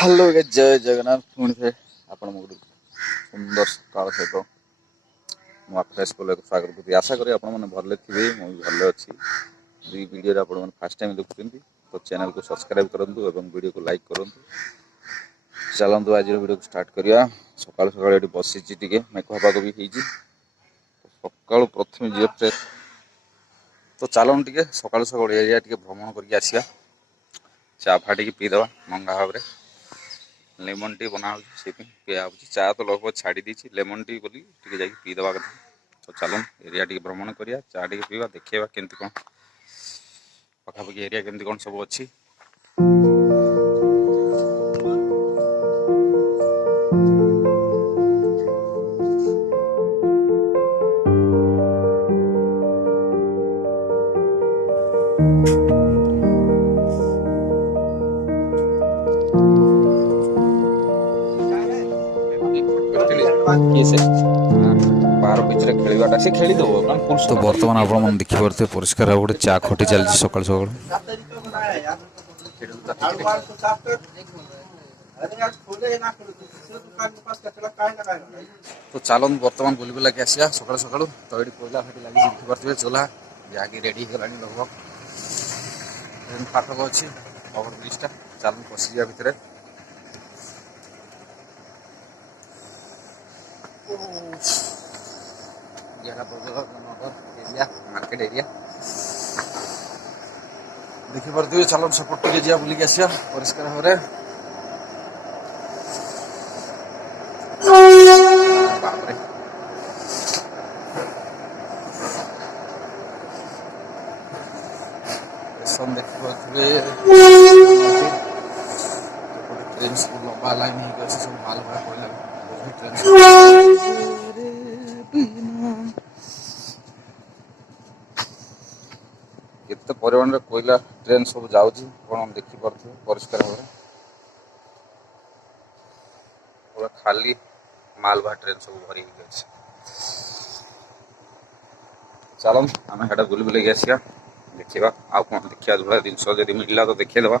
Hello जय जगन्नाथ पुणी थे आपण सुंदर सकाल सहित नुआ फ्रेश को स्वागत करुँगी। आशा करी आपण मैंने भले थे मुझे भले अच्छी दुई वीडियो आप फास्ट टाइम देखुं तो चैनल को सब्सक्राइब करूँ और वीडियो को लाइक करूँ। चलतु आज वीडियो को स्टार्ट करिया। सका सका ये बसी मेघ पाग भी होती सका प्रथम जी फ्रेश तो चलन टे सका सका एरिया टे भ्रमण करके आसिया चा फा टे पीदे मंगा भाव में लेमन टी बना पिया चा तो लगभग छाड़ी देती लेमन टी बोली जा पीदवा कथा। तो चलन एरिया टे भ्रमण करिया चा टे पीवा देखा केमती कौन पखापाखि एरिया केमती कौन सब अच्छी। तो बर्तमान आप देखिए परिष्कार गोटे चा खटी चलती सका सका तो चलन बर्तमान बुल बुला के आसिया सका सका तो ये कोयला फाटी लगी देखिपे चूल्हा जहाँकि रेडी होगा लगभग फाटक अच्छी ओवर ब्रिजटा चलन पशि जा भितर एरिया मार्केट एरिया देखिपे चलन सपोर्ट टे जा बुलिक आसिया परिष्कार भाव में। देखिए ट्रेन सब लंबा लाइन सब माल भड़ा पड़ा केते परिमाण कोयला ट्रेन सब जाऊँगी देखिपे परिष्कार भाव पूरा खाली मालवा ट्रेन सब भरी चलन आम हेटा बुल बुल आसिया देखा आ कौन देखा जो जिनस जब मिलला तो देखा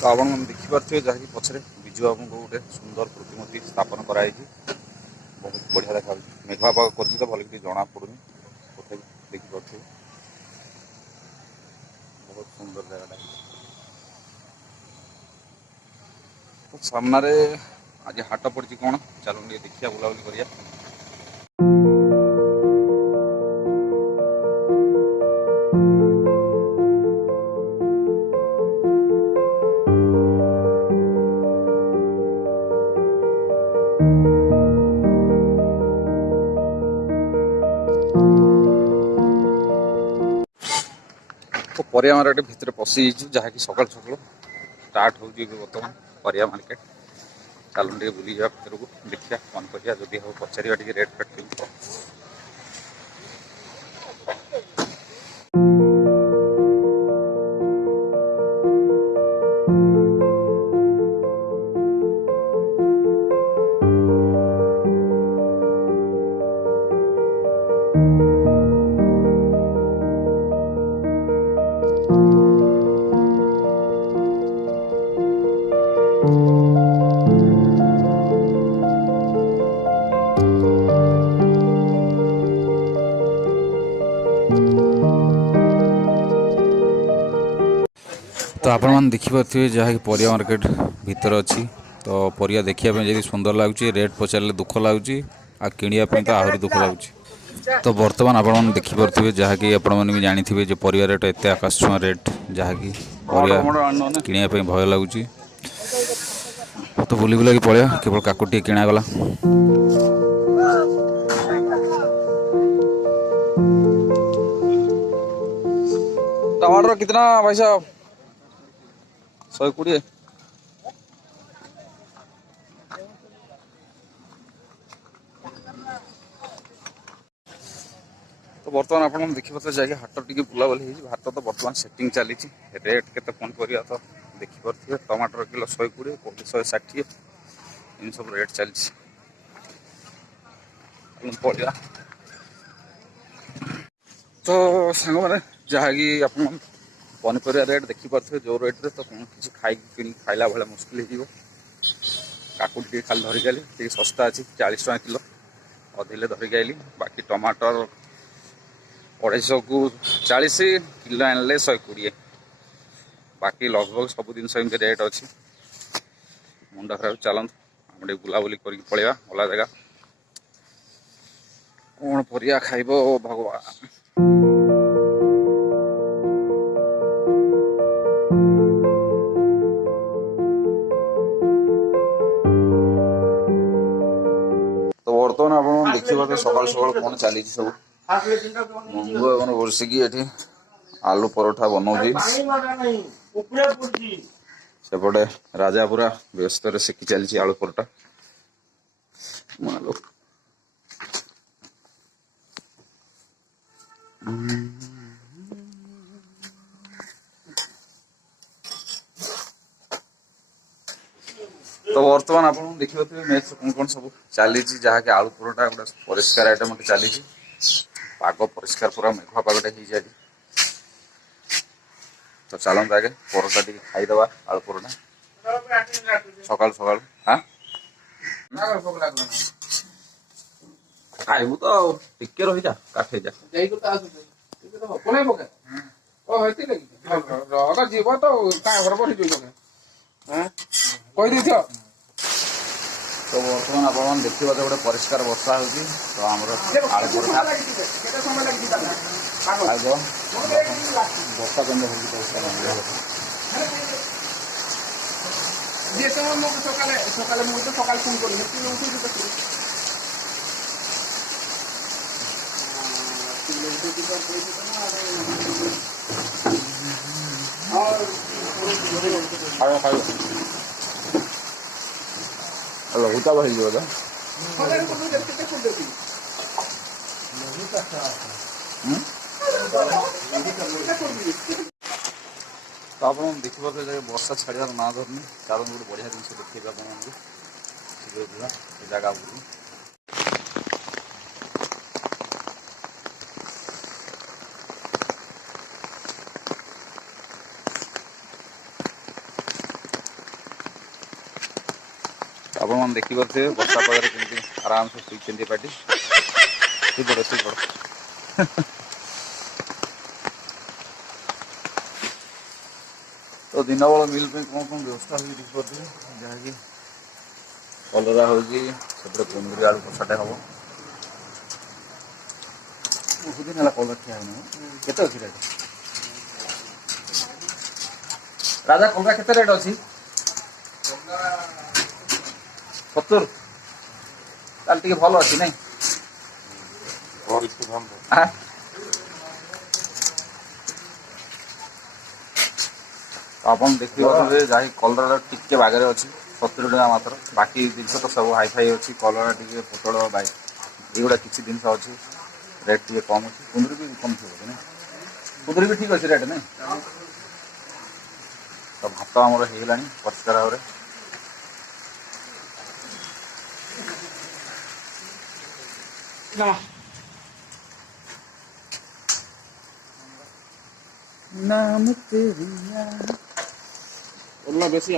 तो आप देखिपे जहाँकि पछरे विजु बाबू को गोटे सुंदर प्रतिमूर्ति स्थापन कराई बहुत बढ़िया देखा मेघुआ पाग कर तो भल जना पड़ूनी देखिपे बहुत सुंदर जगह तो सामने आज हाट पड़ी कौन चलो देखिया बुलाबुली करिया। तो परिया मार्केट भितर पशि जहाँकि सका सका स्टार्ट हो बर्तमान परिया मार्केट चलन टे बुली जा भर को देखिया कौन करिया जदि हम पचार टे रेट फेट के तो आपण मैंने देखिपे जहाँकि परिया मार्केट भितर अच्छी तो परिया देखिए जी सुंदर लगुच रेट पचारे दुख लगुच आ किणापी तो आहरी दुख लगुच। तो बर्तमान आपण देखिपे जहाँकि आपण भी जानी थे परिया रेट एत आकाश छुआ रेट जहाँकि परिया किणापी भय लगुच। तो बुली बुला पड़े केवल काकुटी किणागला टमाटर कितना भाई साहब 120 तो बर्तमान आप देखिपे जाए हाट टी बुलाबुली हाट तो बर्तमान सेटिंग चली रेट के पनीपरिया तो देखिपे टमाटर किलो 120 कोबी 160 इन सब रेट चलती पड़ा तो सांग मैंने जहाँकि आप पनीपरिया रेट देखिपे जो रेट रे तो किसी खाई कि खाइला भाया मुस्किल हो काकुड़ी खाली धरिक आली सस्ता अच्छी 40 टका किलो अधे धरिक आइली बाकी टमाटर 250 को 40 किलो आनले 120 बाकी लगभग सब जिन रेट अच्छी मुंड खराब चलत आम बुलाबुली कर पलैया अला जगह कौन परिया खाइब भगवान। तो बर्तमान आप देखिए सकाल सकाल कौन चली सब मुझे बसिकी ये आलू परोठा बनाऊँगी सेपटे राजा पूरा व्यस्त शिखी चली आलू परोठा तो बर्तमान आप देखिए मेस कौन कौन सब चली जहाँकि आलू परोटा गोटे परिष्कार आइटम चली पाग परिष्कार पूरा मेघुआ पागटे हो तो चलते आगे परोटा टी खाईदे आलू परोटा सकाल सकाल हाँ खाइबू तो टिके रही जा काठे जा जीव तो कही तो बर्तमान आप देखिए गोटे परिष्कार वर्षा हो तो आम आलू परोटा वर्षा केन्द्र सकाल मुझे सकाल फोन कर लघुता भाई जो तो आप देखिए वर्षा छाड़ार ना धरनी कारण गोटे बढ़िया जिन देखिए जगह आप देखिपे वर्षा पदर के आराम से शुई पार्टी पड़ तो दिन बेला मिल पे कौन कौन व्यवस्था हुई देखिए जहाँकि कलरा होपटे कुंदरी आलू कषाटे हम बहुत दिन है कलर खिया के अच्छी रेट राजा कलरा के रेट अच्छी 70 ताल टे भल अच्छी नहीं आप देखिए जहाँ कलर टिके बागे अच्छी 70 टका मात्र बाकी जिनस तो सब हाई फाई अच्छी कलर टे पोटल युवा किसी जिन अच्छी रेट टे कम अच्छी कुंदरी भी कम थी कुंदरी भी ठीक अच्छे रेट नहीं तो भात आमर होगा परिष्कार भाव नाम तेरिया ओला बेसी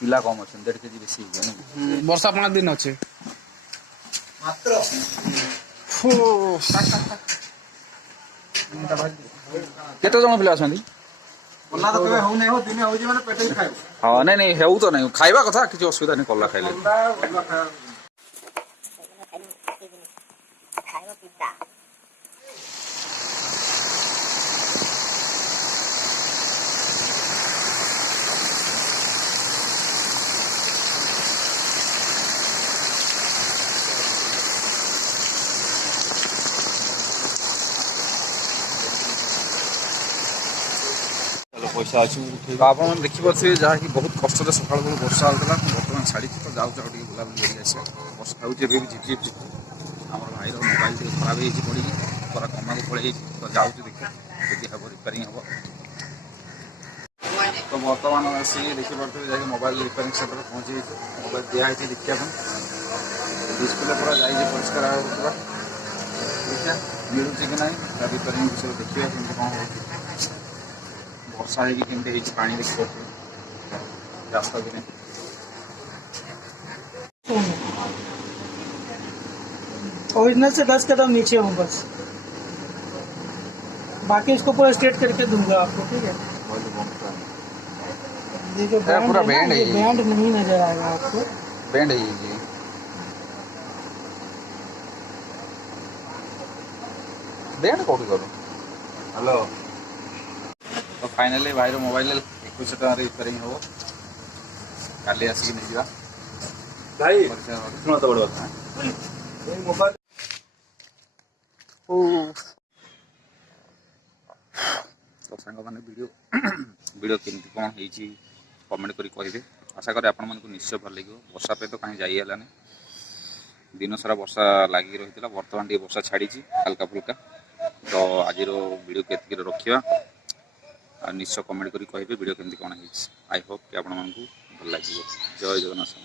पिला कम अच्छे 1.5 केजी बेसी वर्षा 5 दिन अच्छे मात्र केते जन पिला आछंदी कल्ला तो केबे हो नै हो दिने हो जे माने पेटे खाइबो हां नहीं नहीं हेउ तो नहीं खाइबा कथा किछि असुविधा नहीं कल्ला खाइले पैसा अच्छी तो आप देखिपे जहाँकि बहुत कष्ट सकाल बेलू वर्षा होता बर्तमान छाड़ी तो जाऊँ टे बुलाबुली कर वर्षा हो झिप झिप आम भाई मोबाइल टे खराब हो पड़ी पूरा कमा को पड़े तो जाऊँ देखिए जी हम रिपेयरिंग हम तो बर्तमान आसी देखिपे जैसे मोबाइल रिपेयरिंग सेंटर पहुँची मोबाइल दिखाई देखा डिस्प्ले पूरा जाइए परिष्कार होगा देखिए मिलूँ कि ना ता भर ही विषय देखिए केमती कौन हो वर्षा है केमती पानी देखिए रास्ता भी नहीं ओरिजिनल से 10 कदम नीचे हूँ बस, बाकी उसको पूरा स्ट्रेट करके दूंगा आपको, ठीक है। ये जो बैंड पूरा है ना, बैंड है ये ये। बैंड नहीं नजर आएगा आपको। बैंड है जी बैंड कौटी करूँ हेलो तो फाइनाली भाई मोबाइल 21 टकर रिपेयरिंग हो काली आसिक नहीं जा भाई शुण तो बड़ कथा मोबाइल तो सांग मैंने वीडियो केमती कौन होती कमेंट करी कहे आशा करें आपण मानक निश्चय भल लगे वर्षा पे तो कहीं जाइलानी दिन सारा वर्षा लगी रही है बर्तमान टे वर्षा छाड़ी हल्का फुल्का तो आज वीडियो के रखा निश्चय कमेंट करी कहे वीडियो केमती कौन आई होप कि आपण मानक भल लगे जय जगन्नाथ।